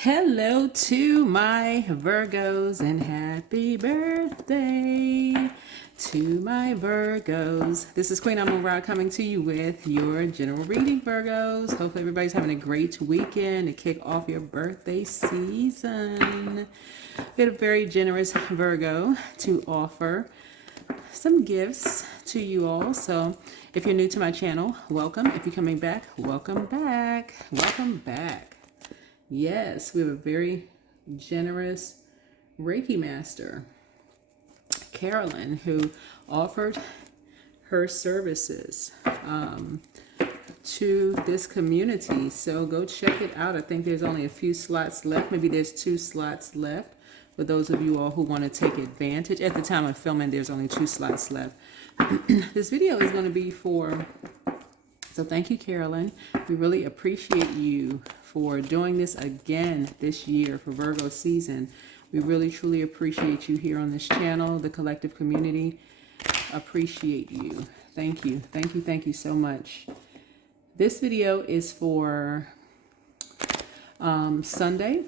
Hello to my Virgos and happy birthday to my Virgos. This is Queen Amun Ra coming to you with your general reading, Virgos. Hopefully everybody's having a great weekend to kick off your birthday season. We had a very generous Virgo to offer some gifts to you all. So if you're new to my channel, welcome. If you're coming back, welcome back. Welcome back. Yes, we have a very generous Reiki master, Carolyn, who offered her services to this community. So go check it out. I think there's only a few slots left. Maybe there's 2 slots left for those of you all who want to take advantage. At the time of filming, there's only 2 slots left. This video is going to be so thank you, Carolyn. We really appreciate you for doing this again this year for Virgo season. We really, truly appreciate you here on this channel. The collective community appreciate you. Thank you. Thank you. Thank you so much. This video is for Sunday,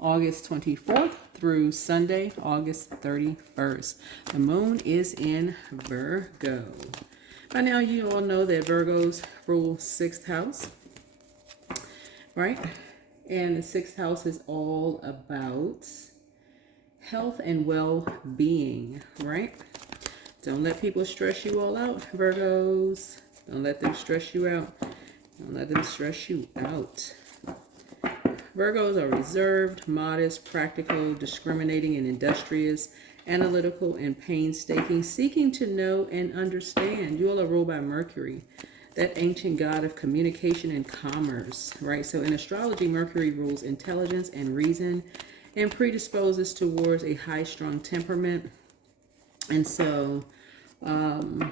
August 24th through Sunday, August 31st. The moon is in Virgo. By now, you all know that Virgos rule 6th house, right? And the 6th house is all about health and well-being, right? Don't let people stress you all out, Virgos. Don't let them stress you out. Don't let them stress you out. Virgos are reserved, modest, practical, discriminating, and industrious, analytical and painstaking, seeking to know and understand. You all are ruled by Mercury, that ancient god of communication and commerce, right? So in astrology, Mercury rules intelligence and reason and predisposes towards a high-strung temperament. And so the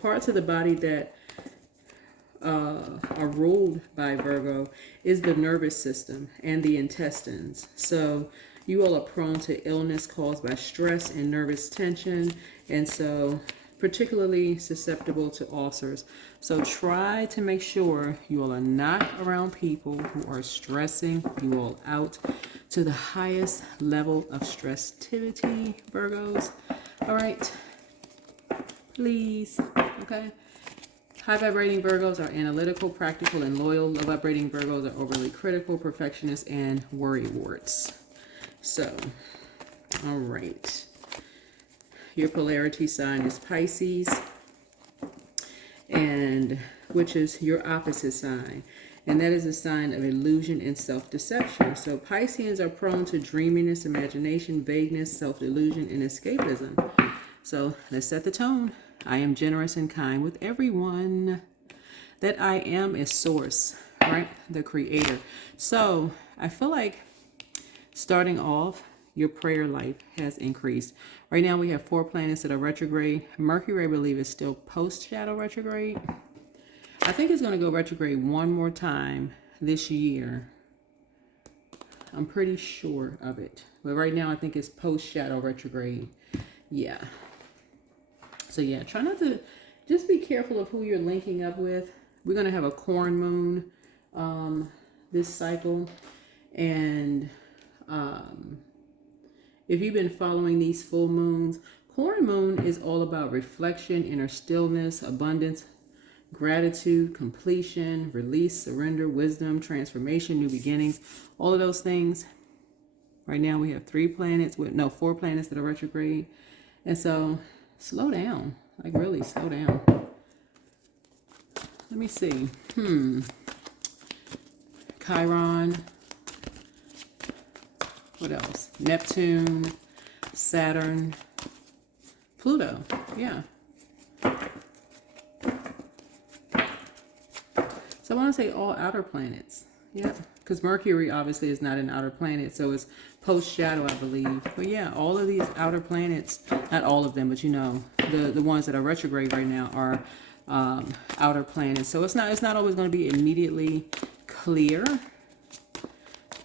parts of the body that are ruled by Virgo is the nervous system and the intestines. So you all are prone to illness caused by stress and nervous tension, and so particularly susceptible to ulcers. So try to make sure you all are not around people who are stressing you all out to the highest level of stressivity, Virgos. All right, please, okay? High vibrating Virgos are analytical, practical, and loyal. Low vibrating Virgos are overly critical, perfectionists, and worrywarts. So, all right. Your polarity sign is Pisces, and which is your opposite sign. And that is a sign of illusion and self-deception. So Pisceans are prone to dreaminess, imagination, vagueness, self-delusion, and escapism. So let's set the tone. I am generous and kind with everyone. That I am is source, right? The creator. So I feel like starting off, your prayer life has increased. Right now we have 4 planets that are retrograde. Mercury, I believe, is still post-shadow retrograde. I think it's going to go retrograde one more time this year. I'm pretty sure of it. But right now I think it's post-shadow retrograde. Yeah. So yeah, try not to, just be careful of who you're linking up with. We're going to have a corn moon this cycle. And if you've been following these full moons, corn moon is all about reflection, inner stillness, abundance, gratitude, completion, release, surrender, wisdom, transformation, new beginnings, all of those things. Right now we have 4 planets that are retrograde. And so slow down, like really slow down. Let me see. Chiron. What else? Neptune, Saturn, Pluto. Yeah. So I want to say all outer planets. Yeah. Because Mercury obviously is not an outer planet. So it's post-shadow, I believe. But yeah, all of these outer planets, not all of them, but you know, the ones that are retrograde right now are outer planets. So it's not always going to be immediately clear.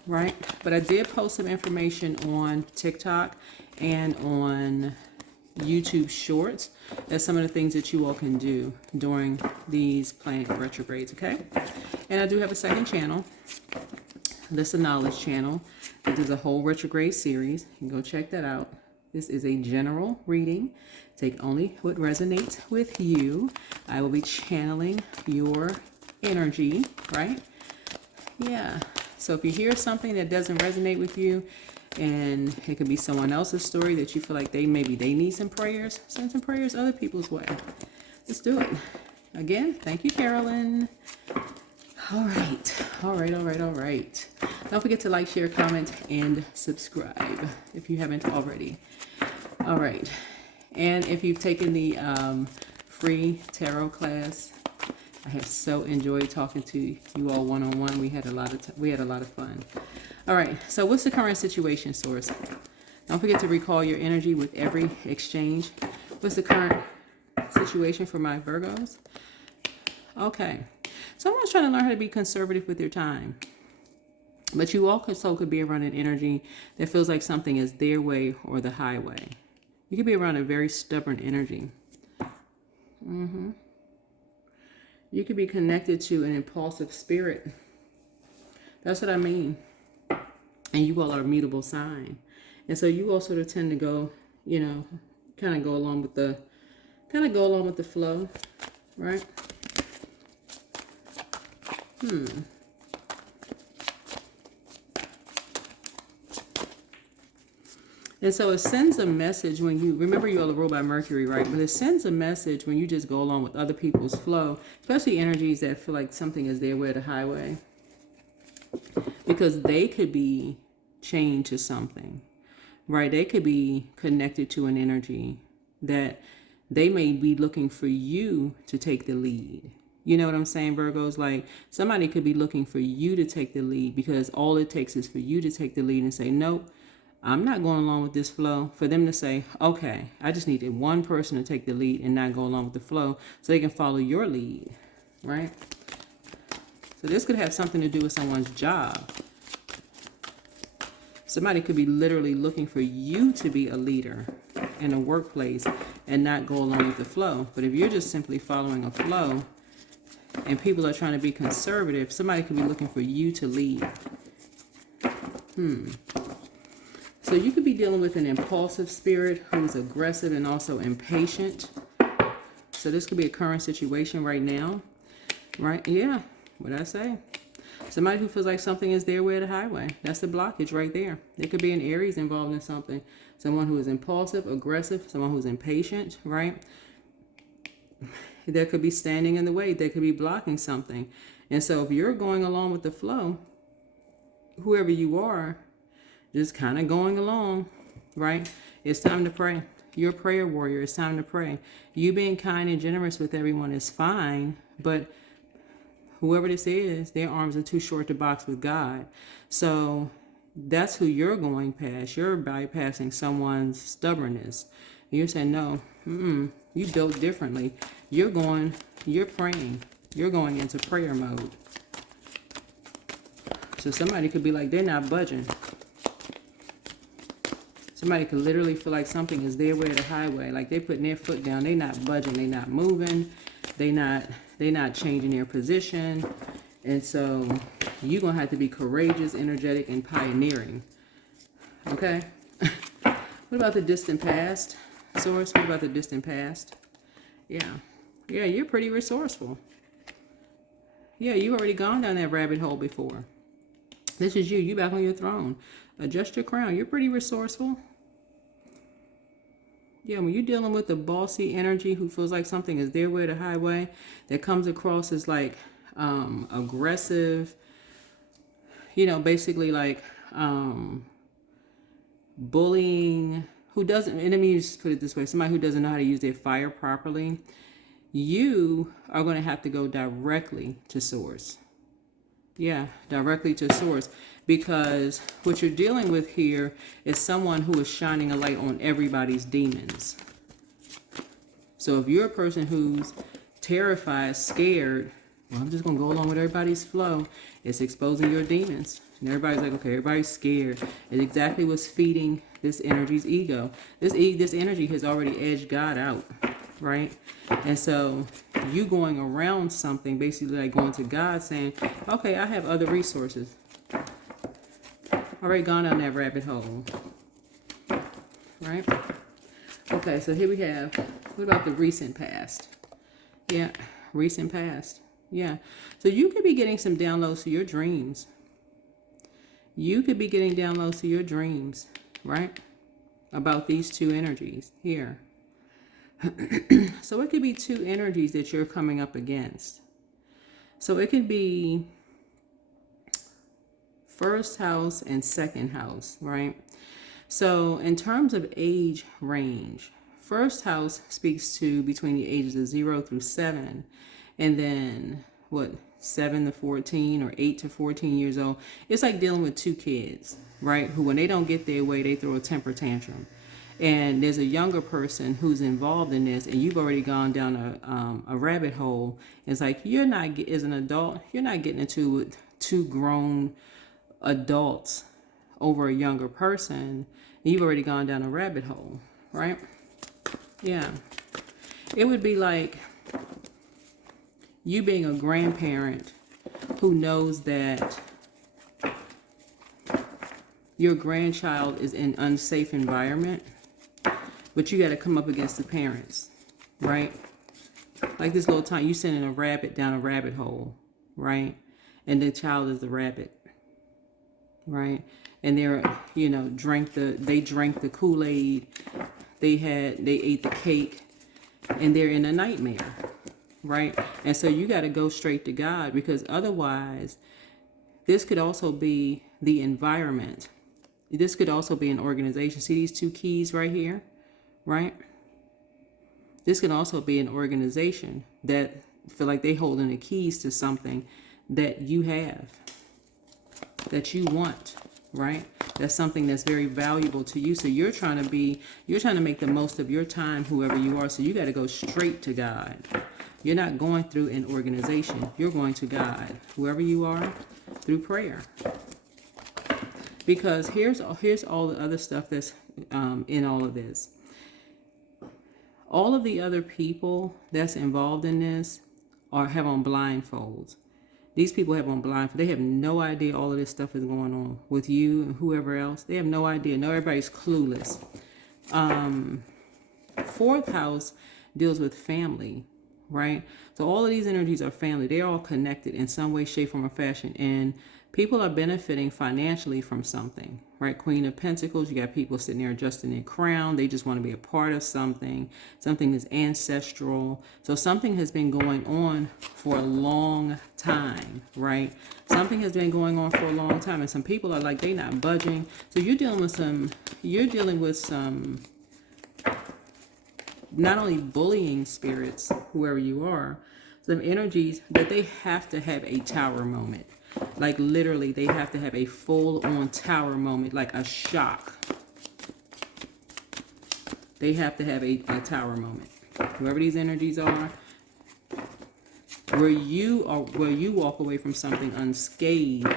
Right? But I did post some information on TikTok and on YouTube Shorts. That's some of the things that you all can do during these planet retrogrades, okay? And I do have a second channel. This is a knowledge channel. This is a whole retrograde series. You can go check that out. This is a general reading. Take only what resonates with you. I will be channeling your energy, right? Yeah. So if you hear something that doesn't resonate with you, and it could be someone else's story that you feel like maybe they need some prayers, send some prayers other people's way. Let's do it. Again, thank you, Carolyn. All right. Don't forget to like, share, comment, and subscribe if you haven't already. All right. And if you've taken the free tarot class, I have so enjoyed talking to you all one-on-one. We had a lot of fun. All right. So what's the current situation, source? Don't forget to recall your energy with every exchange. What's the current situation for my Virgos? Okay. Someone's trying to learn how to be conservative with their time. But you also could be around an energy that feels like something is their way or the highway. You could be around a very stubborn energy. You could be connected to an impulsive spirit. That's what I mean. And you all are a mutable sign. And so you all sort of tend to go, you know, kind of go along with the flow, right? And so it sends a message when you, remember you all are ruled by Mercury, right? But it sends a message when you just go along with other people's flow, especially energies that feel like something is their way or the highway. Because they could be chained to something, right? They could be connected to an energy that they may be looking for you to take the lead. You know what I'm saying, Virgos? Like somebody could be looking for you to take the lead because all it takes is for you to take the lead and say, nope, I'm not going along with this flow. For them to say, okay, I just needed one person to take the lead and not go along with the flow so they can follow your lead, right? So this could have something to do with someone's job. Somebody could be literally looking for you to be a leader in a workplace and not go along with the flow. But if you're just simply following a flow and people are trying to be conservative, somebody could be looking for you to lead. So you could be dealing with an impulsive spirit who's aggressive and also impatient. So this could be a current situation right now, right? Yeah, what'd I say? Somebody who feels like something is their way or the highway. That's the blockage right there. There could be an Aries involved in something. Someone who is impulsive, aggressive, someone who's impatient, right? There could be standing in the way. They could be blocking something. And so if you're going along with the flow, whoever you are, just kind of going along, right? It's time to pray. You're a prayer warrior. It's time to pray. You being kind and generous with everyone is fine, but whoever this is, their arms are too short to box with God. So that's who you're going past. You're bypassing someone's stubbornness. You're saying, no, you built differently. You're praying. You're going into prayer mode. So somebody could be like, they're not budging. Somebody could literally feel like something is their way or the highway. Like they're putting their foot down. They're not budging. They're not moving. They're not changing their position. And so you're going to have to be courageous, energetic, and pioneering. Okay? What about the distant past? Source, what about the distant past? Yeah, you're pretty resourceful. Yeah, you've already gone down that rabbit hole before. This is you. You back on your throne. Adjust your crown. You're pretty resourceful. Yeah, when you're dealing with the bossy energy who feels like something is their way or the highway, that comes across as like aggressive, you know, basically like bullying, who doesn't, and let me just put it this way, somebody who doesn't know how to use their fire properly, you are going to have to go directly to source. Yeah, directly to source. Because what you're dealing with here is someone who is shining a light on everybody's demons. So if you're a person who's terrified, scared, well, I'm just going to go along with everybody's flow. It's exposing your demons. And everybody's like, okay, everybody's scared. It's exactly what's feeding this energy's ego. This energy has already edged God out. right? And so you going around something, basically like going to God saying, okay, I have other resources. Already gone down that rabbit hole, right? Okay, so here we have, what about the recent past? Yeah, recent past. Yeah, so you could be getting some downloads to your dreams. You could be getting downloads to your dreams, right? About these two energies here. So it could be two energies that you're coming up against. So it could be first house and second house, right? So in terms of age range, first house speaks to between the ages of 0 through 7. And then 7 to 14 or 8 to 14 years old. It's like dealing with two kids, right? Who, when they don't get their way, they throw a temper tantrum. And there's a younger person who's involved in this, and you've already gone down a rabbit hole. It's like, you're not, as an adult, you're not getting into with two grown adults over a younger person. You've already gone down a rabbit hole, right? Yeah. It would be like you being a grandparent who knows that your grandchild is in an unsafe environment, but you got to come up against the parents, right? Like this little time, you sending a rabbit down a rabbit hole, right? And the child is the rabbit, right? And they're, they drank the Kool-Aid, they ate the cake, and they're in a nightmare, right? And so you got to go straight to God, because otherwise, this could also be the environment. This could also be an organization. See these two keys right here, right? This could also be an organization that feel like they holding the keys to something that you have, that you want, right? That's something that's very valuable to you. So you're trying to make the most of your time, whoever you are. So you got to go straight to God. You're not going through an organization. You're going to God, whoever you are, through prayer. Because here's all the other stuff that's in all of this. All of the other people that's involved in this have on blindfolds. These people have on blindfolds. They have no idea all of this stuff is going on with you and whoever else. They have no idea. No, everybody's clueless. Fourth house deals with family, right? So all of these energies are family. They're all connected in some way, shape, form, or fashion. And people are benefiting financially from something, right? Queen of Pentacles, you got people sitting there adjusting their crown. They just want to be a part of something. Something is ancestral. So something has been going on for a long time, right? Something has been going on for a long time. And some people are like, they're not budging. So you're dealing with some not only bullying spirits, whoever you are, some energies that they have to have a tower moment. Like literally, they have to have a full-on tower moment, like a shock. They have to have a tower moment. Whoever these energies are, where you walk away from something unscathed,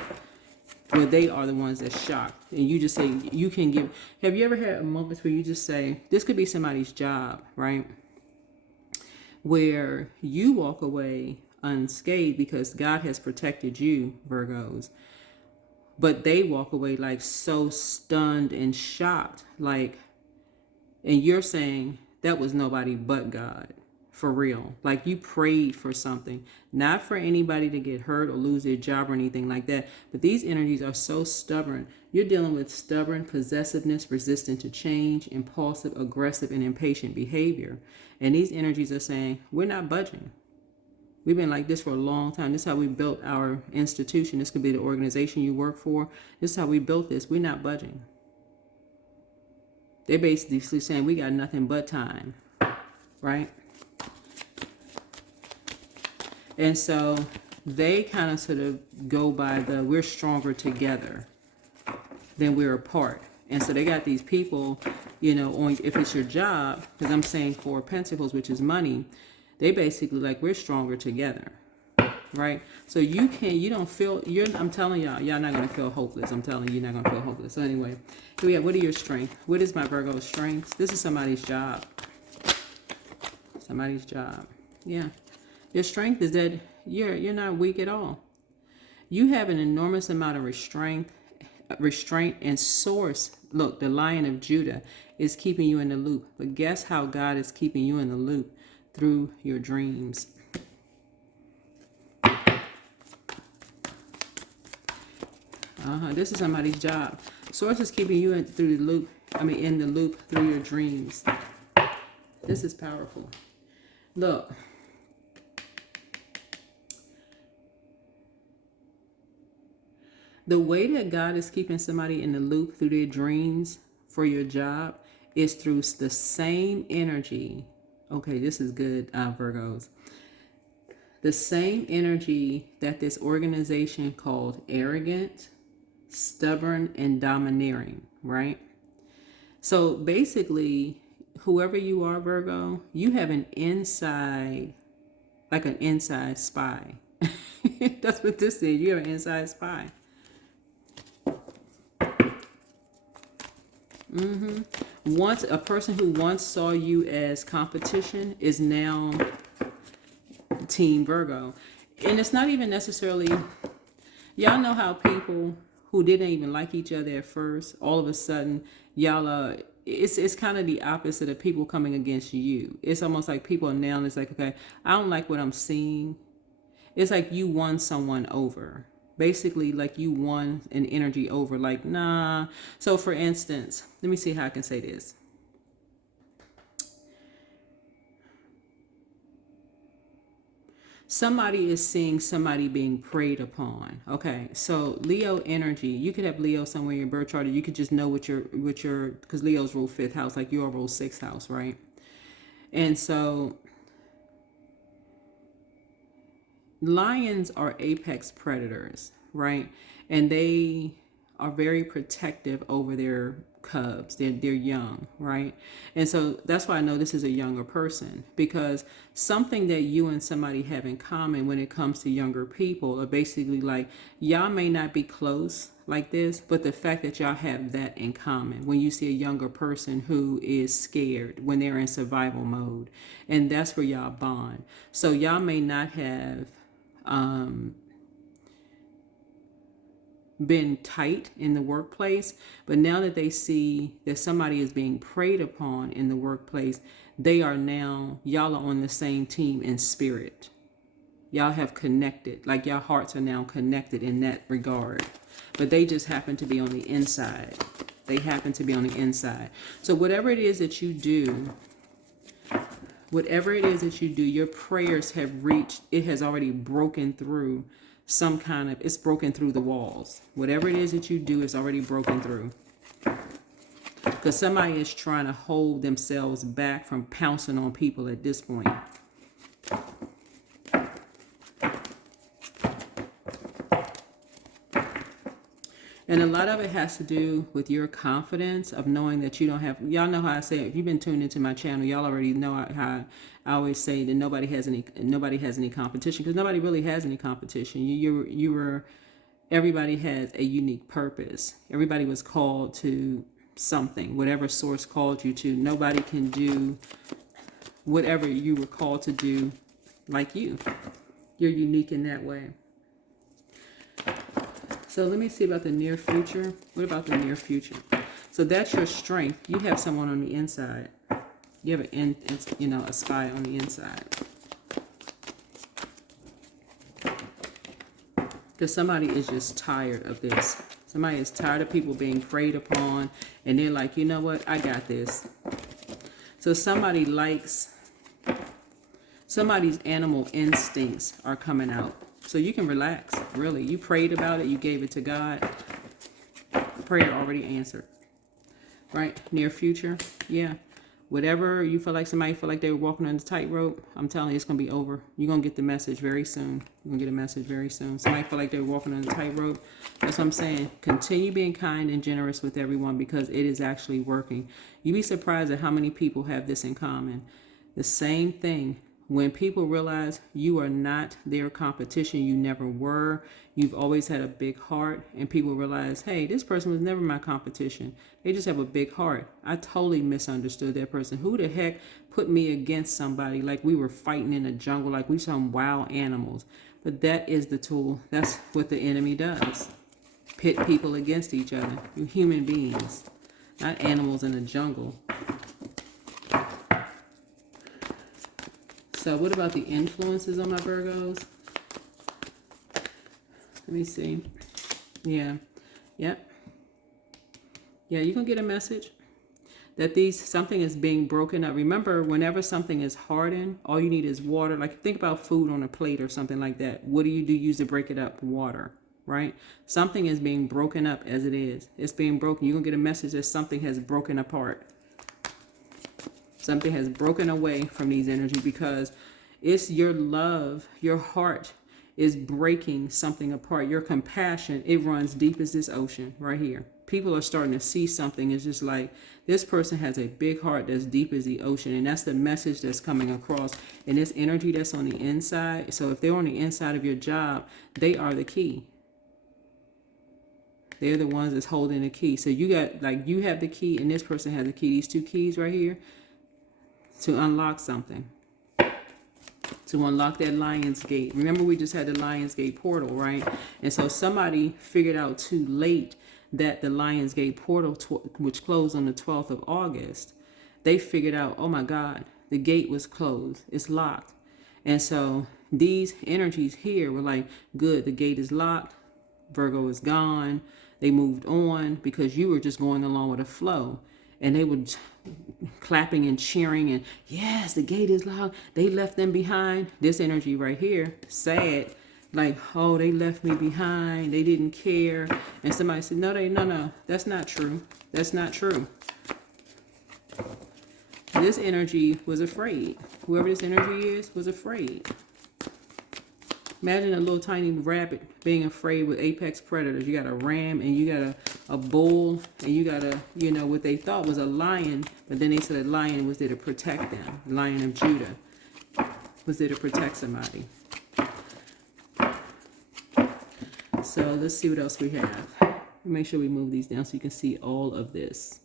where they are the ones that shocked, and you just say you can give. Have you ever had moments where you just say, this could be somebody's job, right? Where you walk away unscathed because God has protected you, Virgos, but they walk away like so stunned and shocked, like, and you're saying that was nobody but God, for real. Like you prayed for something, not for anybody to get hurt or lose their job or anything like that, but these energies are so stubborn. You're dealing with stubborn possessiveness, resistant to change, impulsive, aggressive, and impatient behavior. And these energies are saying, we're not budging. We've been like this for a long time. This is how we built our institution. This could be the organization you work for. This is how we built this. We're not budging. They're basically saying we got nothing but time, right? And so they kind of sort of go by we're stronger together than we're apart. And so they got these people, if it's your job, because I'm saying Four of Pentacles, which is money, they basically like, we're stronger together, right? So I'm telling y'all not going to feel hopeless. I'm telling you, you're not going to feel hopeless. So anyway, here we have, what are your strengths? What is my Virgo strengths? This is somebody's job. Somebody's job. Yeah. Your strength is that you're not weak at all. You have an enormous amount of restraint and source. Look, the Lion of Judah is keeping you in the loop. But guess how God is keeping you in the loop? Through your dreams. This is somebody's job. Source is keeping you in the loop through your dreams. This is powerful. Look. The way that God is keeping somebody in the loop through their dreams for your job is through the same energy. Okay, this is good, Virgos. The same energy that this organization called arrogant, stubborn, and domineering, right? So basically, whoever you are, Virgo, you have an inside spy. That's what this is. You have an inside spy. Once a person who once saw you as competition is now Team Virgo. And it's not even necessarily, y'all know how people who didn't even like each other at first, all of a sudden, y'all it's kind of the opposite of people coming against you. It's almost like people are now, it's like, okay, I don't like what I'm seeing. It's like you won someone over. Basically, like you won an energy over, like, nah. So for instance, let me see how I can say this. Somebody is seeing somebody being preyed upon. Okay, so Leo energy, you could have Leo somewhere in your birth chart, or you could just know what your, because Leo's rule 5th house, like your rule 6th house, right? And so lions are apex predators, right? And they are very protective over their cubs. They're young, right? And so that's why I know this is a younger person, because something that you and somebody have in common when it comes to younger people are basically like, y'all may not be close like this, but the fact that y'all have that in common when you see a younger person who is scared when they're in survival mode, and that's where y'all bond. So y'all may not have been tight in the workplace, but now that they see that somebody is being preyed upon in the workplace, y'all are on the same team in spirit. Y'all have connected, like your hearts are now connected in that regard, but they just happen to be on the inside. They happen to be on the inside. So whatever it is that you do, your prayers have reached, it has already broken through it's broken through the walls. Whatever it is that you do, it's already broken through. Because somebody is trying to hold themselves back from pouncing on people at this point. And a lot of it has to do with your confidence of knowing that you don't have, y'all know how I say it. If you've been tuned into my channel, y'all already know how I always say that nobody has any competition, because nobody really has any competition. Everybody has a unique purpose. Everybody was called to something, whatever source called you to. Nobody can do whatever you were called to do like you. You're unique in that way. So let me see about the near future. What about the near future? So that's your strength. You have someone on the inside. You have a spy on the inside. Because somebody is just tired of this. Somebody is tired of people being preyed upon, and they're like, you know what? I got this. So somebody's animal instincts are coming out. So you can relax, really. You prayed about it. You gave it to God. Prayer already answered. Right? Near future. Yeah. Whatever you feel like somebody feel like they were walking on the tightrope, I'm telling you, it's going to be over. You're going to get the message very soon. You're going to get a message very soon. Somebody feel like they were walking on the tightrope. That's what I'm saying. Continue being kind and generous with everyone, because it is actually working. You'd be surprised at how many people have this in common. The same thing. when people realize you are not their competition, you never were, you've always had a big heart, and people realize, hey, this person was never my competition. They just have a big heart. I totally misunderstood that person. Who the heck put me against somebody like we were fighting in the jungle, like we some wild animals? But that is the tool. That's what the enemy does. Pit people against each other. You're human beings, not animals in the jungle. So what about the influences on my Virgos? Let me see. Yeah. Yep. Yeah, you can get a message that something is being broken up. Remember, whenever something is hardened, all you need is water. Like think about food on a plate or something like that. What do you use to break it up? Water, right? Something is being broken up as it is. It's being broken. You're going to get a message that something has broken apart. Something has broken away from these energies because it's your love, your heart is breaking something apart. Your compassion, it runs deep as this ocean right here. People are starting to see something. It's just like this person has a big heart that's deep as the ocean. And that's the message that's coming across. And this energy that's on the inside. So if they're on the inside of your job, they are the key. They're the ones that's holding the key. So you got, like, you have the key and this person has the key. These two keys right here to unlock something. To unlock that Lion's Gate. Remember, we just had the Lion's Gate portal, right? And so somebody figured out too late that the Lion's Gate portal, which closed on the 12th of August, they figured out, oh my God, the gate was closed. It's locked. And so these energies here were like, good, the gate is locked. Virgo is gone. They moved on because you were just going along with the flow. And they were clapping and cheering and, yes, the gate is locked. They left them behind. This energy right here, sad. Like, oh, they left me behind. They didn't care. And somebody said, no, that's not true. That's not true. This energy was afraid. Whoever this energy is was afraid. Imagine a little tiny rabbit being afraid with apex predators. You got a ram and you got a bull and you got what they thought was a lion. But then they said a lion was there to protect them. The Lion of Judah was there to protect somebody. So let's see what else we have. Make sure we move these down so you can see all of this.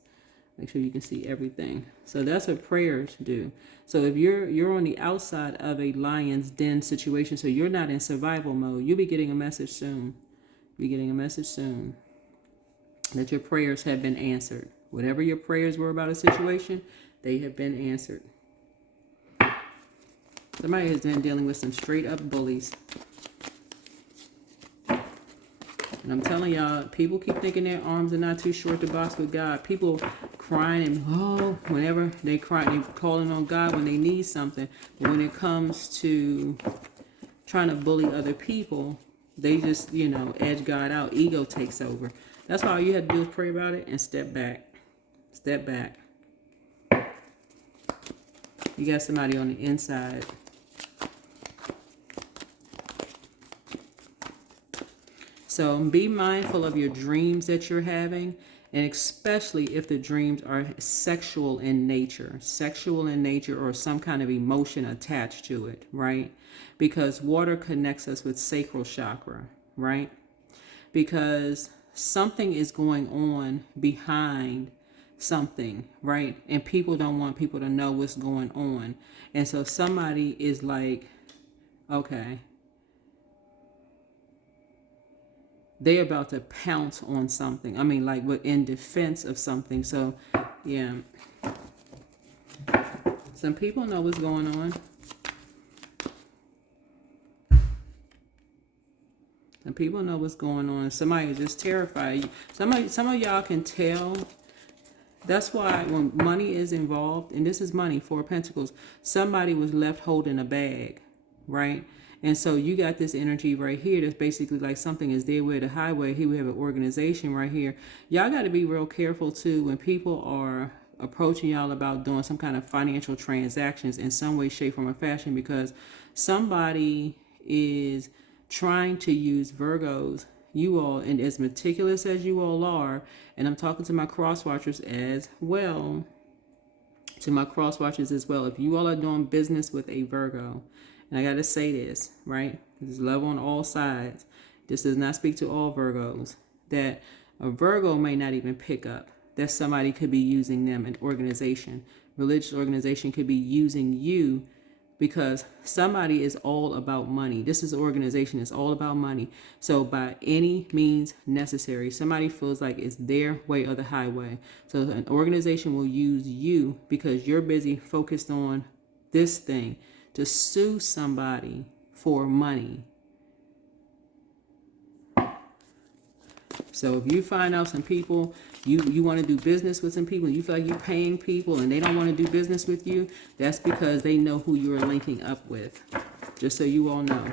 Make sure you can see everything. So that's what prayers do. So if you're on the outside of a lion's den situation, so you're not in survival mode, you'll be getting a message soon. You'll be getting a message soon that your prayers have been answered. Whatever your prayers were about a situation, they have been answered. Somebody has been dealing with some straight up bullies. And I'm telling y'all, people keep thinking their arms are not too short to box with God. People crying and whenever they cry, they calling on God when they need something. But when it comes to trying to bully other people, they just, edge God out. Ego takes over. That's why all you have to do is pray about it and step back. Step back. You got somebody on the inside. So be mindful of your dreams that you're having, and especially if the dreams are sexual in nature or some kind of emotion attached to it, right? Because water connects us with sacral chakra, right? Because something is going on behind something, right? And people don't want people to know what's going on. And so somebody is like, okay, they're about to pounce on something. I mean, like, we're in defense of something. So, yeah. Some people know what's going on. Some people know what's going on. Somebody is just terrified. Some of y'all can tell. That's why when money is involved, and this is money, 4 of Pentacles, somebody was left holding a bag, right? And so you got this energy right here that's basically like something is their way to highway. Here we have an organization right here. Y'all got to be real careful too when people are approaching y'all about doing some kind of financial transactions in some way, shape, form, or fashion, because somebody is trying to use Virgos, you all, and as meticulous as you all are, and I'm talking to my cross watchers as well, To my cross watchers as well, if you all are doing business with a Virgo, and I got to say this, right? There's love on all sides. This does not speak to all Virgos. That a Virgo may not even pick up that somebody could be using them, an organization, religious organization could be using you because somebody is all about money. This is an organization that's all about money. So by any means necessary, somebody feels like it's their way or the highway. So an organization will use you because you're busy focused on this thing to sue somebody for money. So if you find out some people, you want to do business with some people, you feel like you're paying people and they don't want to do business with you, that's because they know who you're linking up with. Just so you all know.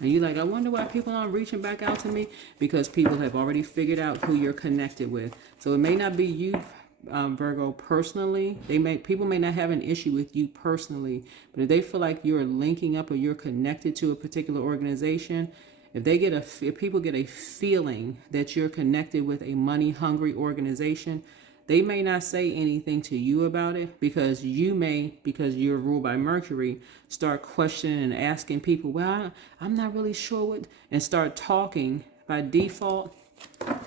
And you're like, I wonder why people aren't reaching back out to me. Because people have already figured out who you're connected with. So it may not be you, Virgo, personally. People may not have an issue with you personally, but if they feel like you're linking up or you're connected to a particular organization, if people get a feeling that you're connected with a money hungry organization, they may not say anything to you about it because you may, because you're ruled by Mercury, start questioning and asking people, well, I'm not really sure what, and start talking by default.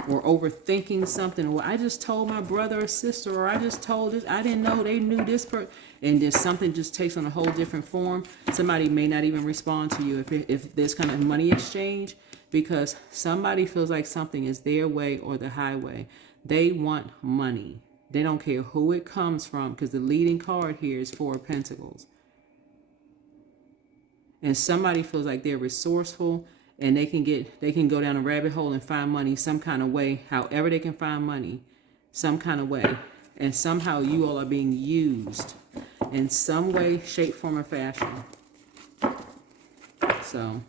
Or overthinking something, or I just told my brother or sister, or I just told this, I didn't know they knew this person, and there's something just takes on a whole different form. Somebody may not even respond to you if there's kind of money exchange, because somebody feels like something is their way or the highway. They want money. They don't care who it comes from, because the leading card here is Four of Pentacles. And somebody feels like they're resourceful. And they can go down a rabbit hole and find money some kind of way, however they can find money, some kind of way. And somehow you all are being used in some way, shape, form, or fashion. So,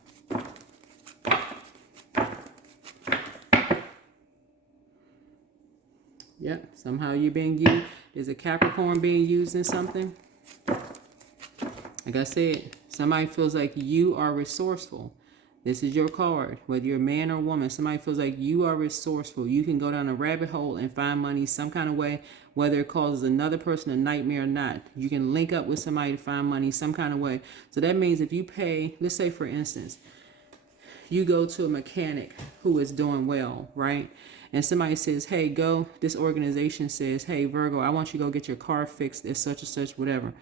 yeah, somehow you're being used. There's a Capricorn being used in something. Like I said, somebody feels like you are resourceful. This is your card, whether you're a man or a woman. Somebody feels like you are resourceful. You can go down a rabbit hole and find money some kind of way, whether it causes another person a nightmare or not. You can link up with somebody to find money some kind of way. So that means if you pay, let's say for instance, you go to a mechanic who is doing well, right? And somebody says, hey, this organization says, hey, Virgo, I want you to go get your car fixed at such and such, whatever.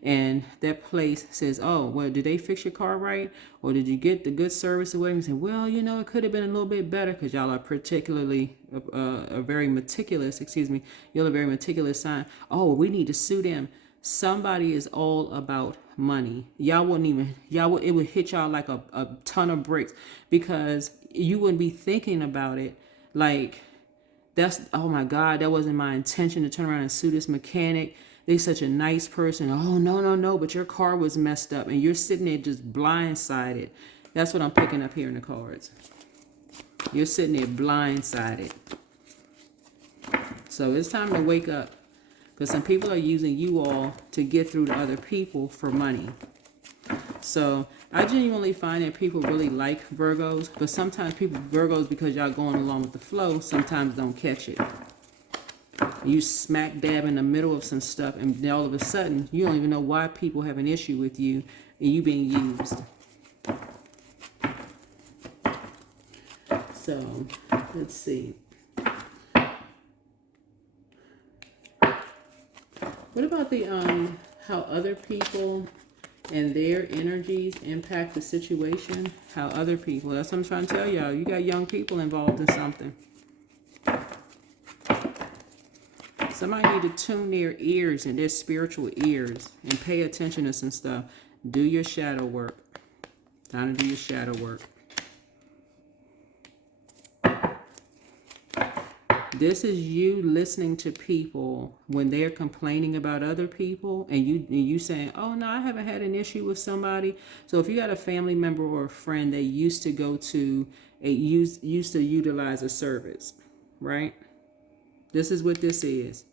And that place says, oh, well, did they fix your car right? Or did you get the good service or whatever? And say, well, it could have been a little bit better because y'all are particularly a very meticulous, you're a very meticulous sign. Oh, we need to sue them. Somebody is all about money. It would hit y'all like a ton of bricks because you wouldn't be thinking about it like, oh my God, that wasn't my intention to turn around and sue this mechanic. They're such a nice person. Oh, no, but your car was messed up and you're sitting there just blindsided. That's what I'm picking up here in the cards. You're sitting there blindsided. So it's time to wake up because some people are using you all to get through to other people for money. So I genuinely find that people really like Virgos, but sometimes Virgos, because y'all going along with the flow, sometimes don't catch it. You smack dab in the middle of some stuff, and then all of a sudden, you don't even know why people have an issue with you, and you being used. So, let's see. What about the how other people and their energies impact the situation? How other people, that's what I'm trying to tell y'all. You got young people involved in something. Somebody need to tune their ears and their spiritual ears and pay attention to some stuff. Do your shadow work. Time to do your shadow work. This is you listening to people when they're complaining about other people and you saying, oh no, I haven't had an issue with somebody. So if you got a family member or a friend that used to used to utilize a service, right? This is what this is.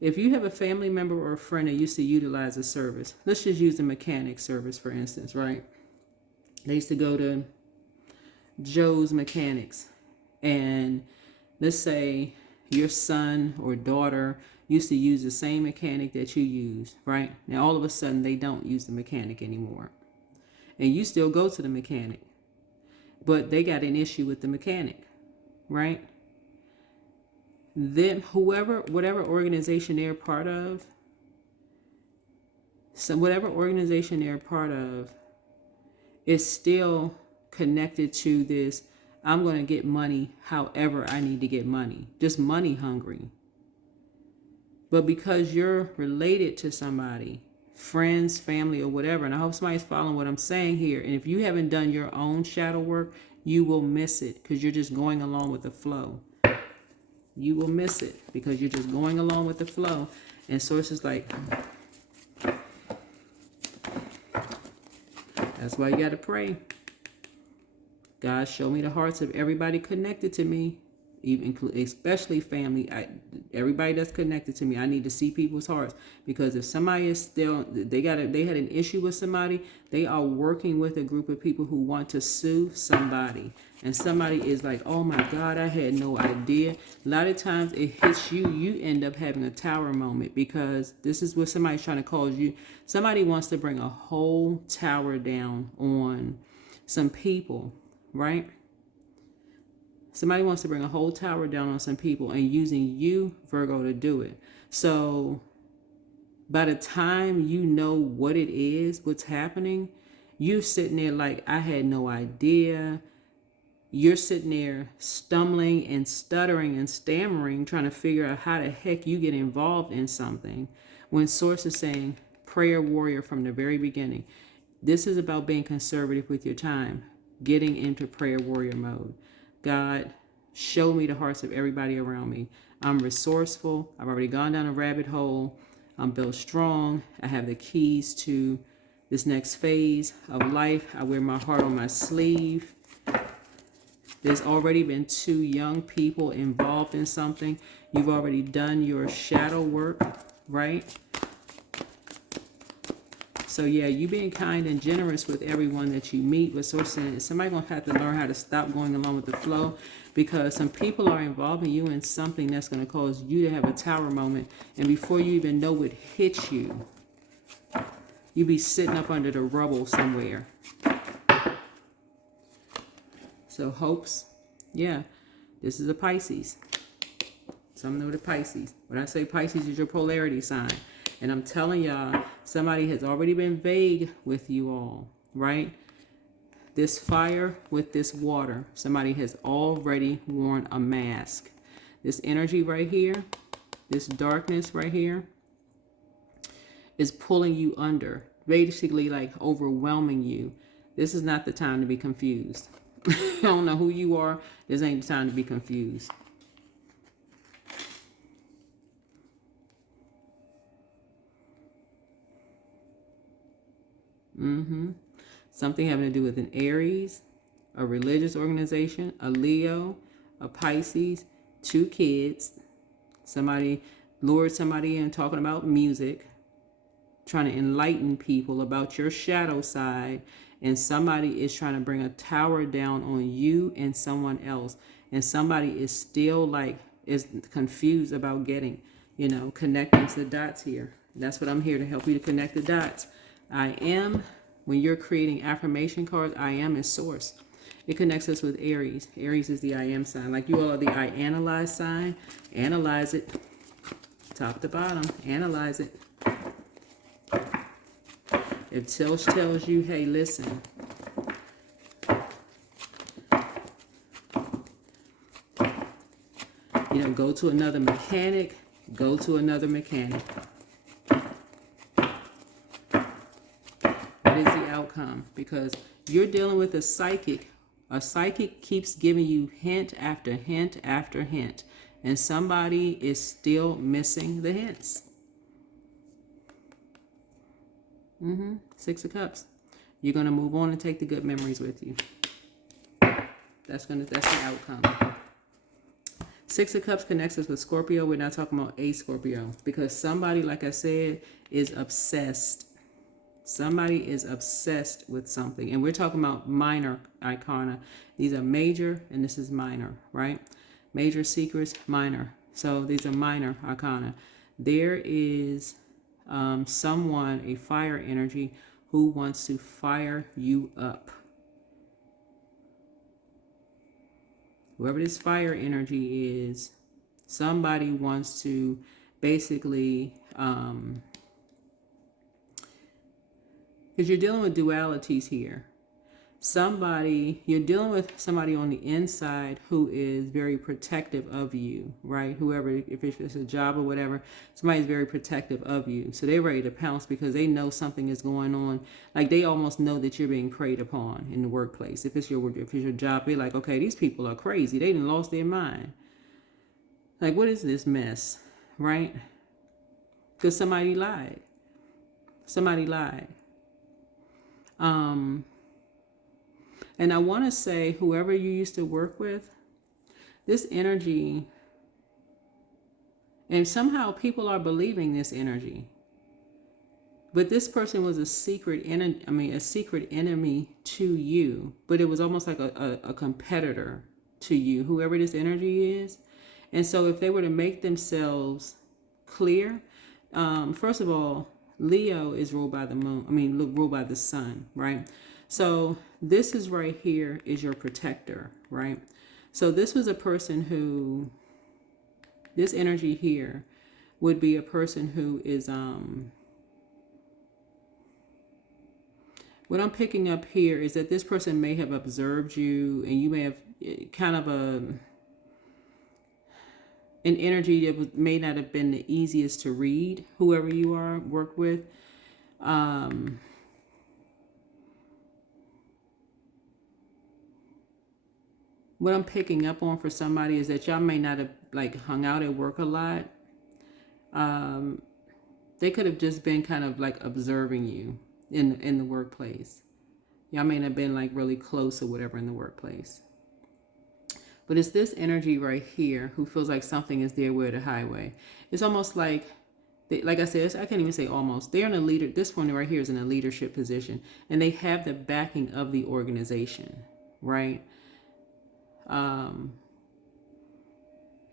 If you have a family member or a friend that used to utilize a service, let's just use the mechanic service, for instance, right? They used to go to Joe's Mechanics, and let's say your son or daughter used to use the same mechanic that you use, right? Now all of a sudden they don't use the mechanic anymore. And you still go to the mechanic, but they got an issue with the mechanic, right? Then whatever organization they're part of, is still connected to this. I'm going to get money however I need to get money, just money hungry. But because you're related to somebody, friends, family, or whatever, and I hope somebody's following what I'm saying here, and if you haven't done your own shadow work, you will miss it because you're just going along with the flow. You will miss it because you're just going along with the flow. And sources like, that's why you got to pray. God, show me the hearts of everybody connected to me, even especially family. Everybody that's connected to me, I need to see people's hearts, because if somebody is still, they had an issue with somebody, they are working with a group of people who want to sue somebody, and somebody is like, oh my God, I had no idea. A lot of times it hits you, you end up having a tower moment, because this is what somebody's trying to cause you. Somebody wants to bring a whole tower down on some people, right? Somebody wants to bring a whole tower down on some people and using you, Virgo, to do it. So by the time you know what it is, what's happening, you're sitting there like, I had no idea. You're sitting there stumbling and stuttering and stammering, trying to figure out how the heck you get involved in something, when Source is saying, prayer warrior from the very beginning. This is about being conservative with your time, getting into prayer warrior mode. God, show me the hearts of everybody around me. I'm resourceful. I've already gone down a rabbit hole. I'm built strong. I have the keys to this next phase of life. I wear my heart on my sleeve. There's already been 2 young people involved in something. You've already done your shadow work, right? So yeah, you being kind and generous with everyone that you meet. But Source is somebody gonna have to learn how to stop going along with the flow, because some people are involving you in something that's gonna cause you to have a tower moment, and before you even know it hits you, you be sitting up under the rubble somewhere. So hopes, yeah, this is a Pisces. Something with a Pisces. When I say Pisces is your polarity sign. And I'm telling y'all, somebody has already been vague with you all, right? This fire with this water, somebody has already worn a mask. This energy right here, this darkness right here, is pulling you under, basically like overwhelming you. This is not the time to be confused. I don't know who you are. This ain't the time to be confused. Something having to do with an Aries, a religious organization, a Leo, a Pisces, 2 kids. Somebody lured somebody in talking about music, trying to enlighten people about your shadow side, and somebody is trying to bring a tower down on you and someone else, and somebody is still like is confused about getting, connecting to the dots here. That's what I'm here to help you to connect the dots. I am, when you're creating affirmation cards, I am is Source. It connects us with Aries. Aries is the I am sign. Like you all are the I analyze sign. Analyze it, top to bottom. Analyze it. If tells you, hey, listen, go to another mechanic, go to another mechanic. What is the outcome? Because you're dealing with a psychic. A psychic keeps giving you hint after hint after hint, and somebody is still missing the hints. 6 of Cups. You're going to move on and take the good memories with you. That's the outcome. 6 of Cups connects us with Scorpio. We're not talking about a Scorpio, because somebody, like I said, is obsessed. Somebody is obsessed with something. And we're talking about minor arcana. These are major and this is minor, right? Major secrets, minor So these are minor arcana. There is someone, a fire energy, who wants to fire you up. Whoever this fire energy is, somebody wants to basically, because you're dealing with dualities here. You're dealing with somebody on the inside who is very protective of you, right? Whoever, if it's a job or whatever, somebody's very protective of you. So they're ready to pounce because they know something is going on. Like they almost know that you're being preyed upon in the workplace. If it's your job, they're like, okay, these people are crazy. They done lost their mind. Like, what is this mess, right? Because somebody lied. Somebody lied. And I want to say, whoever you used to work with, this energy, and somehow people are believing this energy. But this person was a secret enemy to you. But it was almost like a competitor to you, whoever this energy is. And so if they were to make themselves clear, first of all, Leo is ruled by the moon. Ruled by the sun, right? So this is right here is your protector, right? So this was a person who, this energy here would be a person who is, what I'm picking up here is that this person may have observed you, and you may have kind of an energy that may not have been the easiest to read, whoever you work with. What I'm picking up on for somebody is that y'all may not have hung out at work a lot. They could have just been kind of observing you in the workplace. Y'all may not have been really close or whatever in the workplace. But it's this energy right here who feels like something is there where the highway. It's almost like I said, I can't even say almost. They're in a leader. This one right here is in a leadership position, and they have the backing of the organization, right?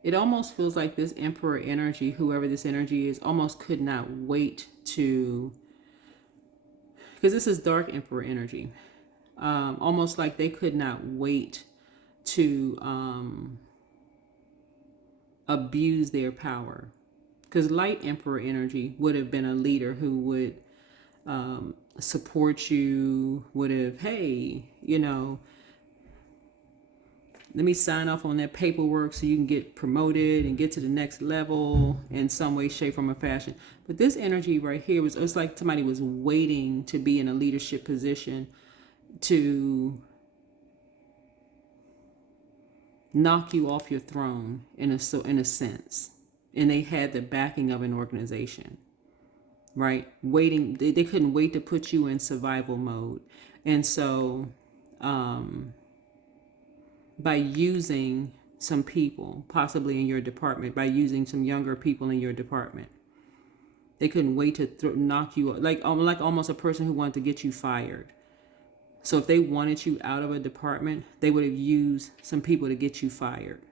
It almost feels like this emperor energy, whoever this energy is, almost could not wait to, because this is dark emperor energy, almost like they could not wait to abuse their power. Because light emperor energy would have been a leader who would support you, would have, hey, let me sign off on that paperwork so you can get promoted and get to the next level in some way, shape, form, or fashion. But this energy right here it's like somebody was waiting to be in a leadership position to knock you off your throne in a sense. And they had the backing of an organization, right? Waiting, they couldn't wait to put you in survival mode. And so, by using some people, possibly in your department, by using some younger people in your department, they couldn't wait to knock you like almost a person who wanted to get you fired. So if they wanted you out of a department, they would have used some people to get you fired.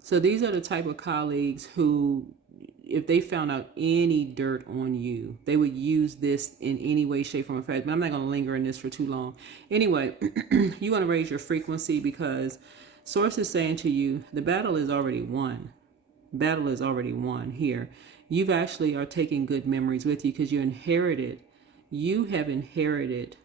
So these are the type of colleagues who, if they found out any dirt on you, they would use this in any way, shape, form, or fashion. But I'm not going to linger in this for too long. Anyway, you want to raise your frequency because Source is saying to you, the battle is already won. Battle is already won here. You've actually are taking good memories with you because you have inherited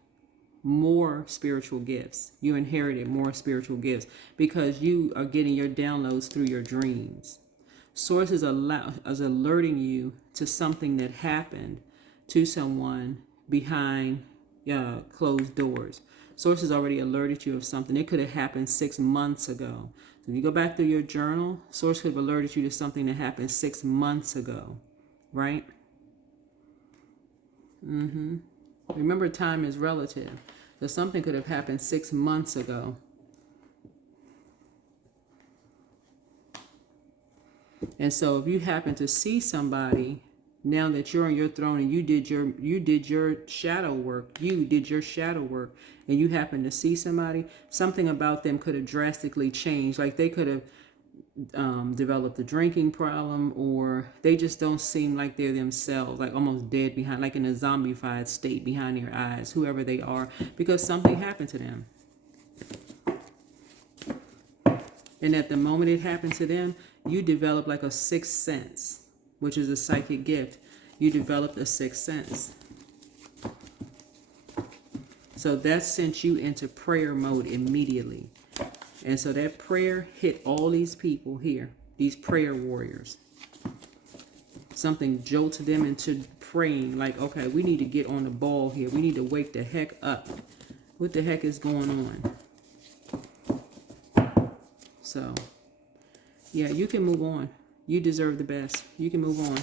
more spiritual gifts. You inherited more spiritual gifts because you are getting your downloads through your dreams. Source is alerting you to something that happened to someone behind closed doors. Source has already alerted you of something. It could have happened 6 months ago. So if you go back through your journal, Source could have alerted you to something that happened 6 months ago, right? Remember, time is relative. So something could have happened 6 months ago. And so if you happen to see somebody Now that you're on your throne and you did your shadow work, and you happen to see somebody, something about them could have drastically changed. Like they could have developed a drinking problem, or they just don't seem like they're themselves, like almost dead behind, like in a zombified state behind their eyes, whoever they are, because something happened to them. And at the moment it happened to them, you develop like a sixth sense, which is a psychic gift. You developed a sixth sense. So that sent you into prayer mode immediately. And so that prayer hit all these people here, these prayer warriors. Something jolted them into praying, like, okay, we need to get on the ball here. We need to wake the heck up. What the heck is going on? So, yeah, you can move on. You deserve the best. You can move on.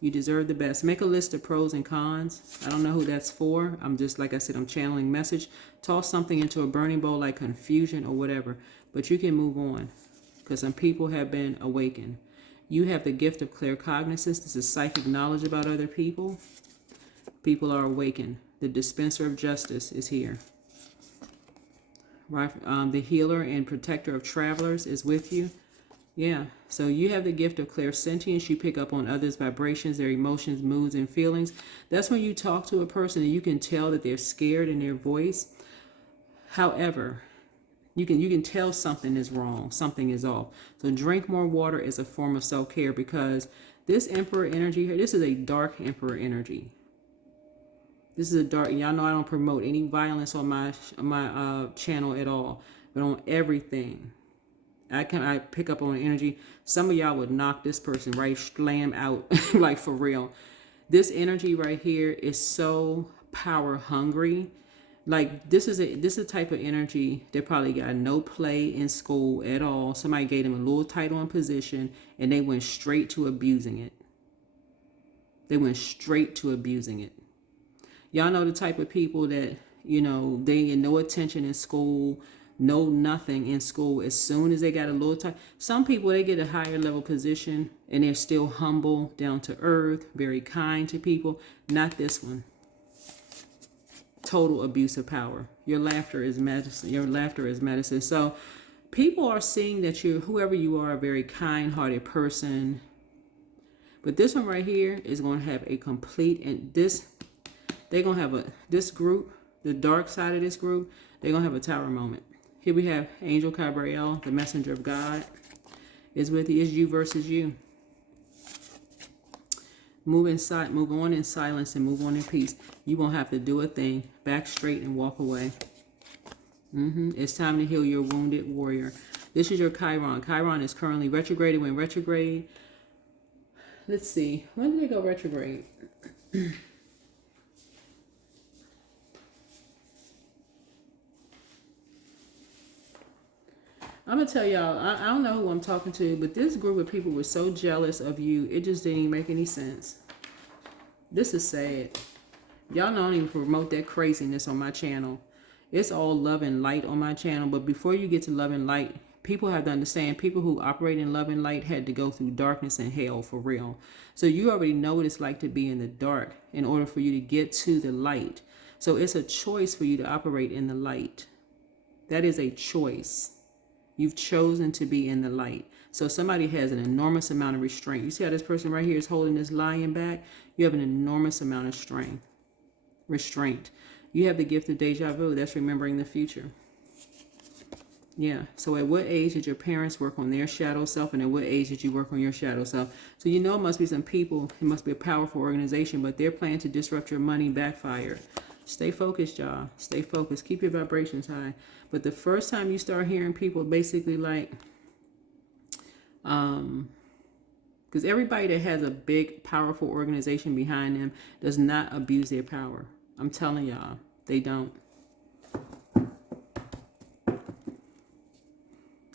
You deserve the best. Make a list of pros and cons. I don't know who that's for. I'm just, like I said, I'm channeling message. Toss something into a burning bowl like confusion or whatever. But you can move on because some people have been awakened. You have the gift of claircognizance. This is psychic knowledge about other people. People are awakened. The dispenser of justice is here. Right? The healer and protector of travelers is with you. Yeah, so you have the gift of clairsentience. You pick up on others' vibrations, their emotions, moods, and feelings. That's when you talk to a person and you can tell that they're scared in their voice. However, you can tell something is wrong, something is off. So drink more water is a form of self-care, because this Emperor energy here, this is a dark Emperor energy. This is a dark, y'all know I don't promote any violence on my channel at all, but on everything. I pick up on energy. Some of y'all would knock this person right slam out, like for real. This energy right here is so power hungry. Like this is a type of energy that probably got no play in school at all. Somebody gave them a little title and position and they went straight to abusing it. They went straight to abusing it. Y'all know the type of people that, you know, they get no attention in school, no nothing in school. As soon as they got a little time, some people, they get a higher level position and they're still humble, down to earth, very kind to people. Not this one. Total abuse of power. Your laughter is medicine. Your laughter is medicine. So people are seeing that you, whoever you are, a very kind-hearted person. But this one right here is going to have a complete, and this, they're going to have this group, the dark side of this group, they're going to have a tower moment. Here we have Angel Gabriel, the messenger of God, is with you. It's you versus you. Move on in silence and move on in peace. You won't have to do a thing. Back straight and walk away. It's time to heal your wounded warrior. This is your Chiron. Chiron is currently retrograde. When retrograde, let's see. When did they go retrograde? I'm going to tell y'all, I don't know who I'm talking to, but this group of people were so jealous of you, it just didn't even make any sense. This is sad. Y'all don't even promote that craziness on my channel. It's all love and light on my channel, but before you get to love and light, people have to understand, people who operate in love and light had to go through darkness and hell for real. So you already know what it's like to be in the dark in order for you to get to the light. So it's a choice for you to operate in the light. That is a choice. You've chosen to be in the light. So somebody has an enormous amount of restraint. You see how this person right here is holding this lion back? You have an enormous amount of restraint. You have the gift of deja vu. That's remembering the future. Yeah. So at what age did your parents work on their shadow self, and at what age did you work on your shadow self? So you know it must be some people, it must be a powerful organization, but their plan to disrupt your money backfired. Stay focused, y'all. Stay focused. Keep your vibrations high. But the first time you start hearing people basically like, because everybody that has a big, powerful organization behind them does not abuse their power. I'm telling y'all, they don't.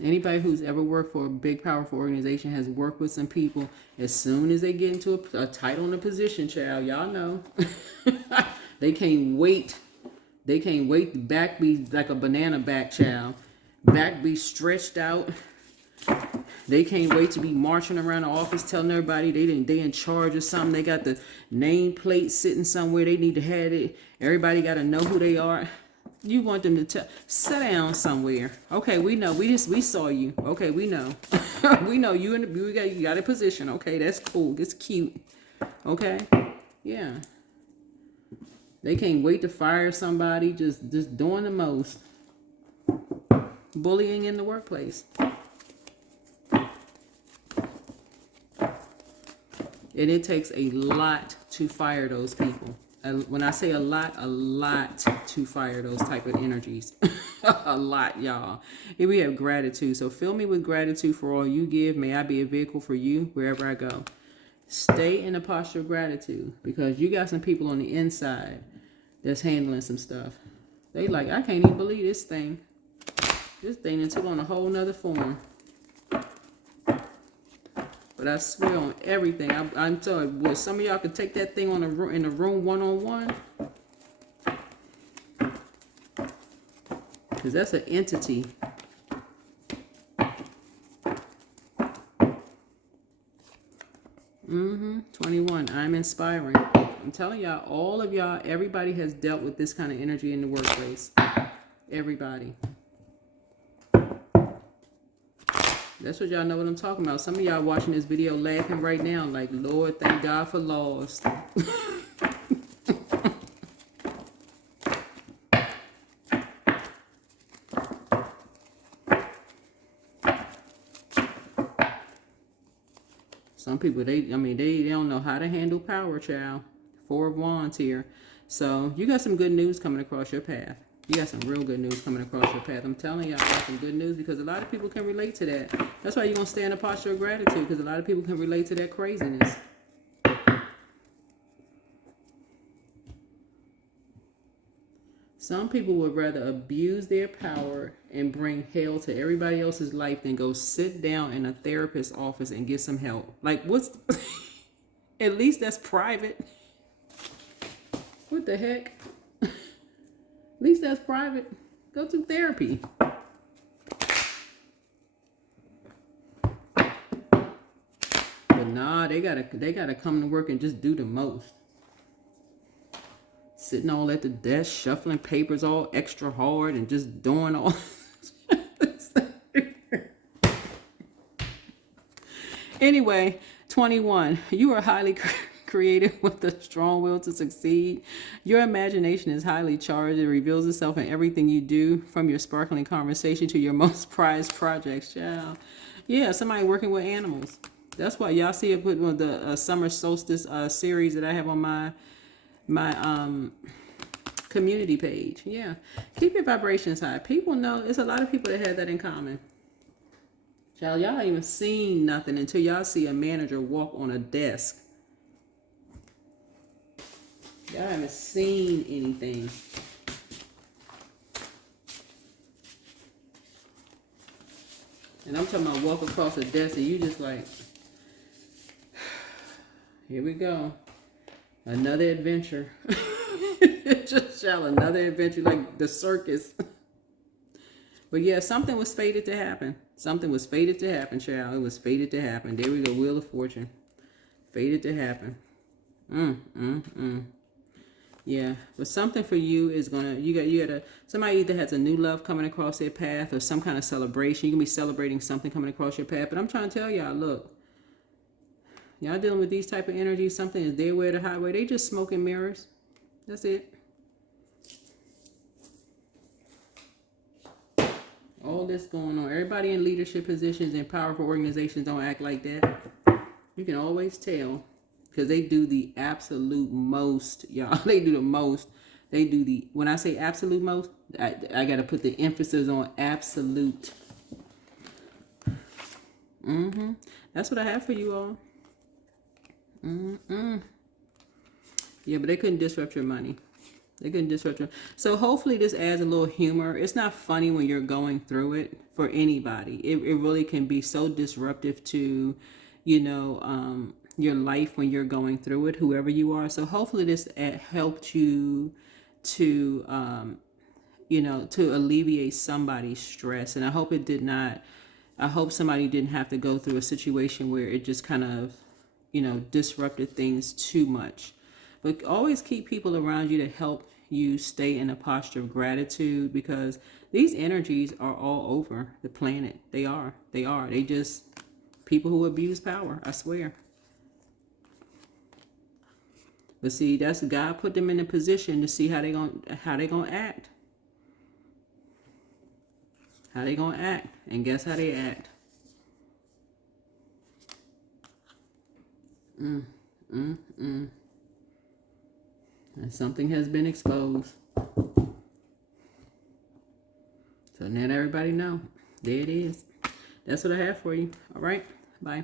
Anybody who's ever worked for a big, powerful organization has worked with some people. As soon as they get into a title and a position, child, y'all know. They can't wait. They can't wait. The back be like a banana back, child. Back be stretched out. They can't wait to be marching around the office telling everybody they in charge of something. They got the nameplate sitting somewhere. They need to have it. Everybody got to know who they are. You want them to sit down somewhere. Okay, we know. We saw you. Okay, we know. We know you you got a position. Okay, that's cool. It's cute. Okay, yeah. They can't wait to fire somebody. Just doing the most. Bullying in the workplace. And it takes a lot to fire those people. When I say a lot to fire those type of energies. A lot, y'all. Here we have gratitude. So fill me with gratitude for all you give. May I be a vehicle for you wherever I go. Stay in a posture of gratitude, because you got some people on the inside that's handling some stuff. They like, I can't even believe this thing. This thing is took on a whole nother form. But I swear on everything, I'm telling you, some of y'all could take that thing on in the room one-on-one. Because that's an entity. Mm-hmm. 21. I'm inspiring. I'm telling y'all, all of y'all, everybody has dealt with this kind of energy in the workplace. Everybody. That's what y'all know what I'm talking about. Some of y'all watching this video laughing right now like, Lord, thank God for laws. Some people, they don't know how to handle power, child. 4 of Wands here. So you got some good news coming across your path. You got some real good news coming across your path. I'm telling y'all, I got some good news, because a lot of people can relate to that. That's why you're going to stay in a posture of gratitude, because a lot of people can relate to that craziness. Some people would rather abuse their power and bring hell to everybody else's life than go sit down in a therapist's office and get some help. Like, what's... At least that's private. What the heck? At least that's private. Go to therapy. But nah, they gotta come to work and just do the most. Sitting all at the desk, shuffling papers all extra hard and just doing all. Anyway, 21. You are highly creative with a strong will to succeed. Your imagination is highly charged. It reveals itself in everything you do, from your sparkling conversation to your most prized projects. Yeah, somebody working with animals. That's why y'all see it put on the summer solstice series that I have on my community page. Yeah, keep your vibrations high. People know, there's a lot of people that have that in common. Y'all ain't even seen nothing until y'all see a manager walk on a desk. Y'all haven't seen anything. And I'm talking about walk across a desk and you just like, here we go. Another adventure. Just y'all, another adventure, like the circus. But yeah, something was fated to happen. Something was fated to happen, child. It was fated to happen. There we go, Wheel of Fortune. Fated to happen. Yeah, but something for you is gonna, you gotta, somebody either has a new love coming across their path or some kind of celebration. You can be celebrating something coming across your path. But I'm trying to tell y'all, look, y'all dealing with these type of energies. Something is their way or the highway. They just smoking mirrors. That's it. All this going on. Everybody in leadership positions and powerful organizations don't act like that. You can always tell, because they do the absolute most, y'all. They do the most. They do the, when I say absolute most, I got to put the emphasis on absolute. That's what I have for you all. Yeah, but they couldn't disrupt your money. They couldn't disrupt your... So hopefully this adds a little humor. It's not funny when you're going through it for anybody. It really can be so disruptive to, you know, your life when you're going through it, whoever you are. So hopefully this helped you to, you know, to alleviate somebody's stress. And I hope it did not I hope somebody didn't have to go through a situation where it just kind of, disrupted things too much. But always keep people around you to help you stay in a posture of gratitude, because these energies are all over the planet. They are. They just people who abuse power, I swear. But see, that's God put them in a position to see how they gonna act. How they gonna act. And guess how they act. And something has been exposed. So now everybody know. There it is. That's what I have for you. All right. Bye.